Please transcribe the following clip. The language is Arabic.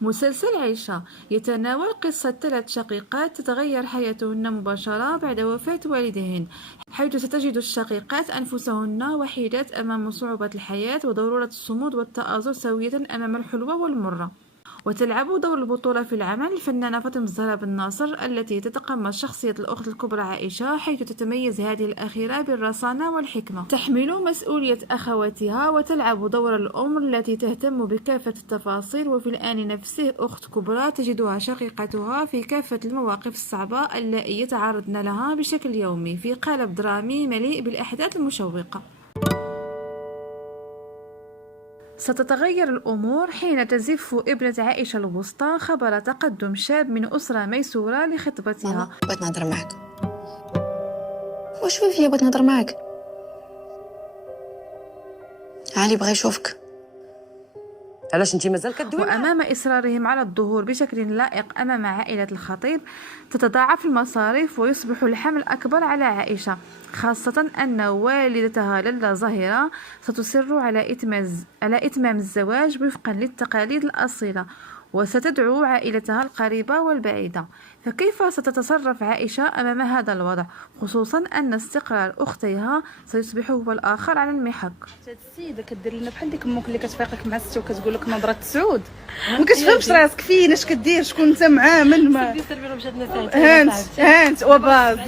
مسلسل عيشة يتناول قصة 3 شقيقات تتغير حياتهن مباشرة بعد وفاة والديهن، حيث ستجد الشقيقات أنفسهن وحيدات أمام صعوبة الحياة وضرورة الصمود والتآزر سوية أمام الحلوة والمرة. وتلعب دور البطولة في العمل الفنانة فاطمة الزهراء بن ناصر التي تتقمص شخصية الأخت الكبرى عائشة، حيث تتميز هذه الأخيرة بالرصانة والحكمة، تحمل مسؤولية أخواتها وتلعب دور الأم التي تهتم بكافة التفاصيل، وفي الآن نفسه أخت كبرى تجدها شقيقتها في كافة المواقف الصعبة التي يتعرضن لها بشكل يومي في قالب درامي مليء بالأحداث المشوقة. ستتغير الأمور حين تزف ابنة عائشة الوسطى خبر تقدم شاب من أسرة ميسورة لخطبتها. ماما بغيت نهضر معاك. واش فيا بغيت نهضر معاك؟ علي بغى يشوفك. علاش انت مازال كدوي؟ وأمام إصرارهم على الظهور بشكل لائق أمام عائلة الخطيب تتضاعف المصاريف ويصبح الحمل أكبر على عائشة، خاصة أن والدتها للا زهيرة ستصر على إتمام الزواج وفقا للتقاليد الأصيلة، وستدعو عائلتها القريبة والبعيدة. فكيف ستتصرف عائشة أمام هذا الوضع، خصوصا أن استقرار أختيها سيصبح هو الآخر على المحك؟ هاد السيده كدير لنا بحال ديك امك اللي كتفيقك مع السته وكتقول لك نظره سعود، ما كتفهمش راسك فين اش كدير، شكون انت معاه، من ما سيرفي راه مشات لنا هانت وباز